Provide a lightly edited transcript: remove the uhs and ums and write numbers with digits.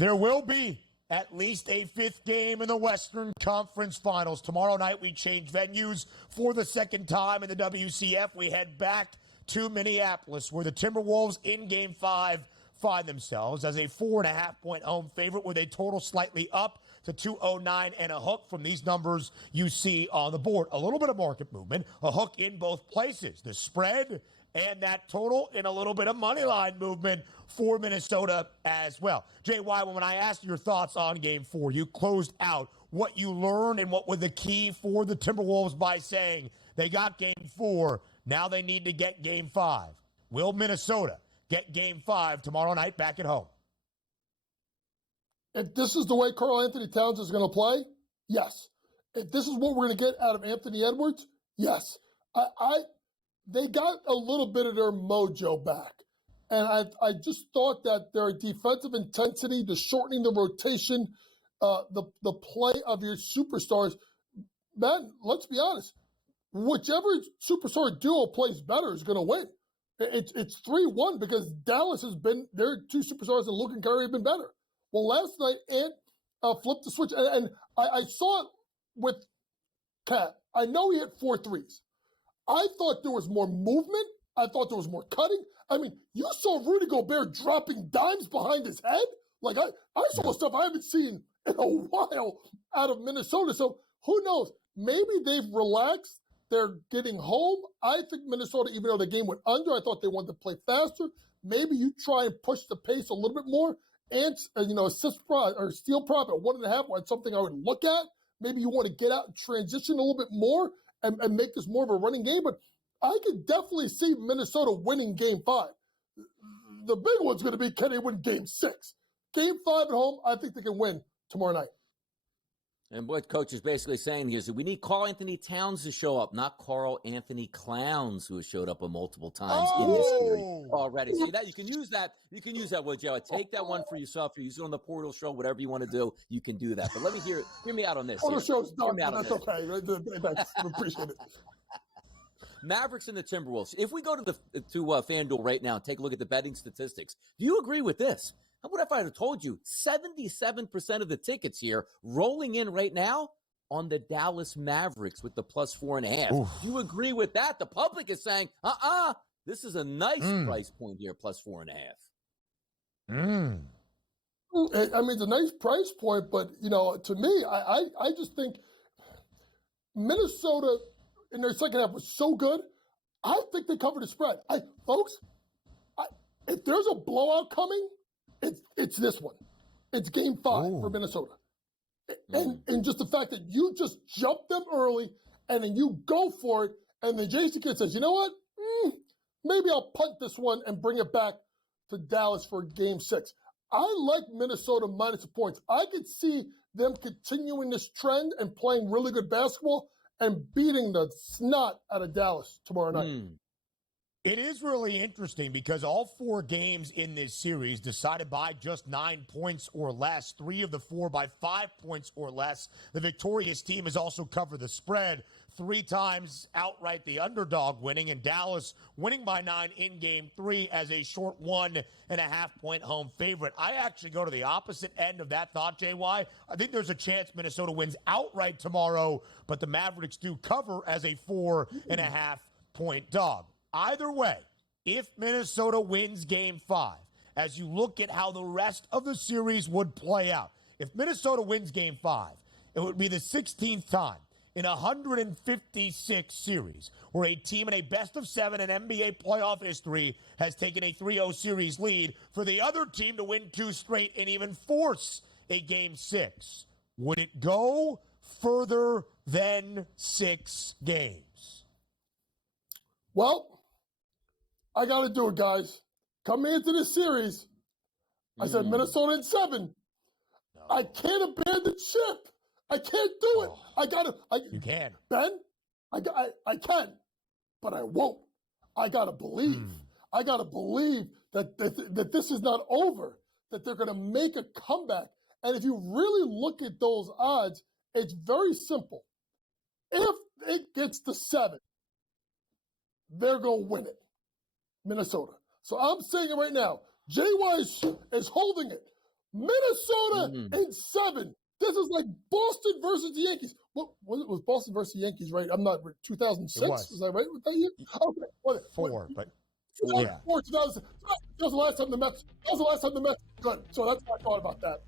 There will be at least a fifth game in the Western Conference Finals. Tomorrow night, we change venues for the second time in the WCF. We head back to Minneapolis, where the Timberwolves in Game 5 find themselves as a 4.5-point home favorite with a total slightly up to 209 and a hook from these numbers you see on the board. A little bit of market movement, a hook in both places. The spread and that total, and a little bit of money line movement for Minnesota as well. JY, when I asked your thoughts on Game 4, you closed out what you learned and what were the key for the Timberwolves by saying they got Game 4, now they need to get Game 5. Will Minnesota get Game 5 tomorrow night back at home? If this is the way Karl Anthony Towns is going to play, yes. If this is what we're going to get out of Anthony Edwards, yes. They got a little bit of their mojo back. And I just thought that their defensive intensity, the shortening the rotation, the play of your superstars, man, let's be honest. Whichever superstar duo plays better is going to win. It's 3-1 because Dallas has been, their two superstars and Luke and Curry have been better. Well, last night, Ant flipped the switch. And I saw it with Cat. I know he hit 4 threes. I thought there was more movement. I thought there was more cutting. I mean, you saw Rudy Gobert dropping dimes behind his head. Like, I saw stuff I haven't seen in a while out of Minnesota. So who knows? Maybe they've relaxed. They're getting home. I think Minnesota, even though the game went under, I thought they wanted to play faster. Maybe you try and push the pace a little bit more. And, assist prop or steal prop at 1.5 was something I would look at. Maybe you want to get out and transition a little bit more and make this more of a running game. But I could definitely see Minnesota winning Game 5. The big one's going to be, can they win Game 6? Game 5 at home, I think they can win tomorrow night. And what Coach is basically saying here is that we need Karl Anthony Towns to show up, not Karl Anthony Clowns, who has showed up multiple times in this series already. See that? You can use that. You can use that, Will Joe. Take that one for yourself. You use it on the Portal Show, whatever you want to do. You can do that. But let me hear me out on this. Portal Show's done. That's okay. I appreciate it. Mavericks and the Timberwolves. If we go to FanDuel right now and take a look at the betting statistics, do you agree with this? How about if I had told you 77% of the tickets here rolling in right now on the Dallas Mavericks with the plus 4.5? Oof. Do you agree with that? The public is saying, this is a nice price point here, plus 4.5. I mean, it's a nice price point, but, to me, I just think Minnesota in their second half was so good. I think they covered the spread. Folks, if there's a blowout coming, it's this one. It's Game 5 for Minnesota. And just the fact that you just jump them early and then you go for it, and then Jason Kidd says, you know what? Maybe I'll punt this one and bring it back to Dallas for Game 6. I like Minnesota minus the points. I could see them continuing this trend and playing really good basketball and beating the snot out of Dallas tomorrow night. It is really interesting because all 4 games in this series decided by just 9 points or less, 3 of the 4 by 5 points or less. The victorious team has also covered the spread 3 times outright, the underdog winning, and Dallas winning by 9 in Game 3 as a short 1.5-point home favorite. I actually go to the opposite end of that thought, JY. I think there's a chance Minnesota wins outright tomorrow, but the Mavericks do cover as a 4.5-point dog. Either way, if Minnesota wins Game 5, as you look at how the rest of the series would play out, if Minnesota wins Game 5, it would be the 16th time in a 156 series where a team in a best-of-7 in NBA playoff history has taken a 3-0 series lead for the other team to win 2 straight and even force a Game 6. Would it go further than 6 games? Well, I got to do it, guys. Coming into this series, I said Minnesota in 7. No. I can't abandon ship. I can't do it. I got to. You can. Ben, I can, but I won't. I got to believe. I got to believe that this is not over, that they're going to make a comeback. And if you really look at those odds, it's very simple. If it gets to 7, they're going to win it. Minnesota. So I'm saying it right now. JY is holding it. Minnesota in 7. This is like Boston versus the Yankees. What was Boston versus the Yankees, right? I'm not 2006. Was I right with that year? Okay, wait, 4, but 2004, 2000. That was the last time the Mets. That was the last time the Mets. Good. So that's what I thought about that.